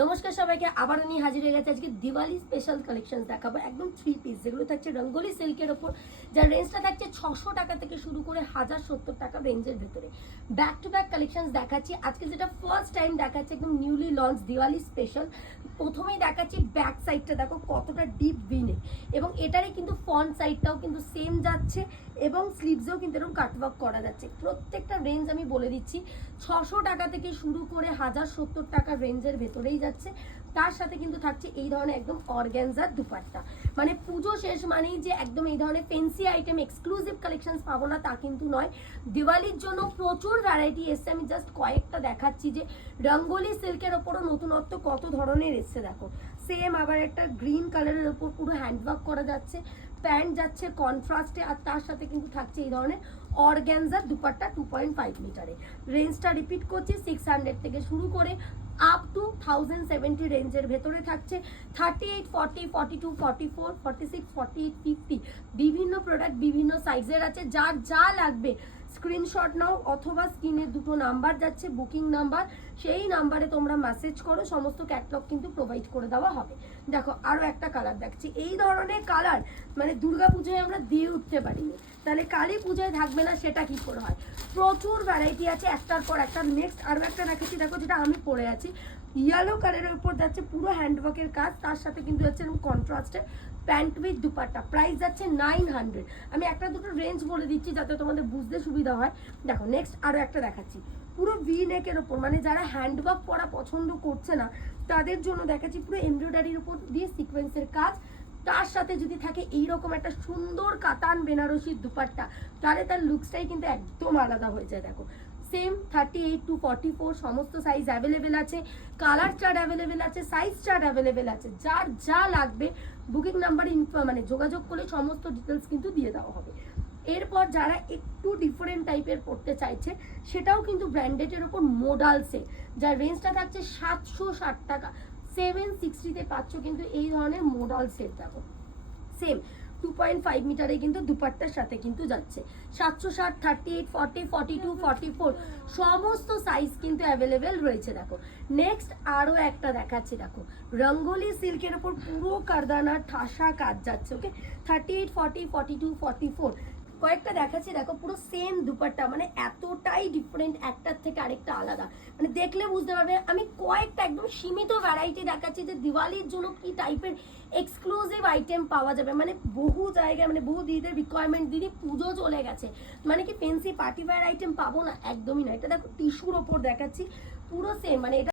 নমস্কার সবাইকে, আবার আমি হাজির হয়ে গেছি আজকে দিওয়ালি স্পেশাল কালেকশন দেখাবো। একদম 3 পিস যেগুলো থাকছে রঙ্গোলি সিল্কের ওপর, যার রেঞ্জটা থাকছে 600 টাকা থেকে শুরু করে 1070 টাকা রেঞ্জের ভেতরে। ব্যাক টু ব্যাক কালেকশন দেখাচ্ছি আজকে, যেটা ফার্স্ট টাইম দেখাচ্ছি একদম নিউলি লঞ্চ দিওয়ালি স্পেশাল। প্রথমেই দেখাচ্ছি ব্যাক সাইডটা, দেখো কতটা ডিপ ভিনে, এবং এটারই কিন্তু ফ্রন্ট সাইডটাও কিন্তু সেম যাচ্ছে এবং স্লিভসেও কিন্তু এরকম কাটওয়ার্ক করা যাচ্ছে। প্রত্যেকটা রেঞ্জ আমি বলে দিচ্ছি 600 টাকা থেকে শুরু করে 1070 টাকা রেঞ্জের ভেতরেই যাচ্ছে। তার সাথে কিন্তু থাকছে এই ধরনের একদম অর্গানজার দুপাট্টা। মানে পুজো শেষ মানেই যে একদম এই ধরনের ফেন্সি আইটেম এক্সক্লুসিভ কালেকশনস পাবো না তা কিন্তু নয়। দিওয়ালির জন্য প্রচুর ভ্যারাইটি এসছে, আমি জাস্ট কয়েকটা দেখাচ্ছি যে রঙ্গোলি সিল্কের ওপরও নতুনত্ব কত ধরনের এসছে। দেখো সেম আবার একটা গ্রিন কালারের ওপর পুরো হ্যান্ডওয়ার্ক করা যাচ্ছে, প্যান্ট যাচ্ছে কন্ট্রাস্টে, আর তার সাথে কিন্তু থাকছে এই ধরনের অর্গানজার দুপাট্টা 2.5 মিটারে। রেঞ্জটা রিপিট করছি 600 থেকে শুরু করে আপ টু 1070 রেঞ্জের ভেতরে থাকছে। 38, 40, 42, 44, 46, 48, 50 বিভিন্ন প্রোডাক্ট বিভিন্ন সাইজের আছে। যার যা লাগবে স্ক্রিনশট নাও, অথবা স্ক্রিনে দুটো নাম্বার যাচ্ছে বুকিং নাম্বার, সেই নাম্বারে তোমরা মেসেজ করো, সমস্ত ক্যাটলগ কিন্তু প্রোভাইড করে দেওয়া হবে। দেখো আরও একটা কালার দেখছি, এই ধরনের কালার মানে দুর্গাপুজোয় আমরা দিয়ে উঠতে পারিনি, তাহলে কালী পুজোয় থাকবে না সেটা কি করে হয়। প্রচুর ভ্যারাইটি আছে একটার পর একটা। নেক্সট আরও একটা দেখাচ্ছি, দেখো যেটা আমি পরে আছি ইয়েলো কালারের উপর যাচ্ছে পুরো হ্যান্ডওয়ার্কের কাজ, তার সাথে কিন্তু যাচ্ছে কন্ট্রাস্টে প্যান্ট উইথ দুপাট্টা। প্রাইস যাচ্ছে 900। আমি একটা দুটো রেঞ্জ বলে দিচ্ছি যাতে তোমাদের বুঝতে সুবিধা হয়। দেখো নেক্সট আরও একটা দেখাচ্ছি পুরো ভি নেকের ওপর, মানে যারা হ্যান্ডওয়ার্ক পরা পছন্দ করছে না তাদের জন্য দেখাচ্ছি পুরো এমব্রয়ডারির উপর দিয়ে সিকোয়েন্সের কাজ, তার সাথে যদি থাকে এইরকম একটা সুন্দর কাতান বেনারসির দুপাট্টা, তাহলে তার লুকসটাই কিন্তু একদম আলাদা হয়ে যায়। দেখো সেম 38 to 44 সমস্ত সাইজ অ্যাভেলেবেল আছে, কালার চার্ট অ্যাভেলেবেল আছে, সাইজ চার্ট অ্যাভেলেবেল আছে। যার যা লাগবে বুকিং নাম্বারে মানে যোগাযোগ করলে সমস্ত ডিটেলস কিন্তু দিয়ে দেওয়া হবে। এরপর যারা একটু ডিফারেন্ট টাইপের পড়তে চাইছে সেটাও কিন্তু ব্র্যান্ডেডের ওপর মোডালসে, যার রেঞ্জটা থাকছে 760 টাকা। 760-তে পাচ্ছ কিন্তু এই ধরনের মোডাল সেট। দেখো সেম 2.5 মিটারে কিন্তু দুপাট্টার সাথে কিন্তু যাচ্ছে। 760, 38, 40, 42, 44 সমস্ত সাইজ কিন্তু অ্যাভেলেবেল রয়েছে। দেখো নেক্সট আরও একটা দেখাচ্ছি, দেখো রঙ্গোলি সিল্কের ওপর পুরো কারদানার ঠাসা কাজ যাচ্ছে। ওকে 38, 40, 42, 44 কয়েকটা দেখাচ্ছি। দেখো পুরো সেম দুপাট্টা, মানে এতটাই ডিফারেন্ট একটার থেকে আরেকটা আলাদা, মানে দেখলে বুঝতে পারবে। আমি কয়েকটা একদম সীমিত ভ্যারাইটি দেখাচ্ছি যে দিওয়ালির জন্য কি টাইপের এক্সক্লুসিভ আইটেম পাওয়া যাবে। মানে বহু জায়গায় মানে বহু দিদিদের রিকোয়ারমেন্ট, দিদি পুজো চলে গেছে মানে কি ফেন্সি পার্টি ওয়্যার আইটেম পাবো না, একদমই না। এটা দেখো টিস্যুর ওপর দেখাচ্ছি পুরো সেম, মানে এটা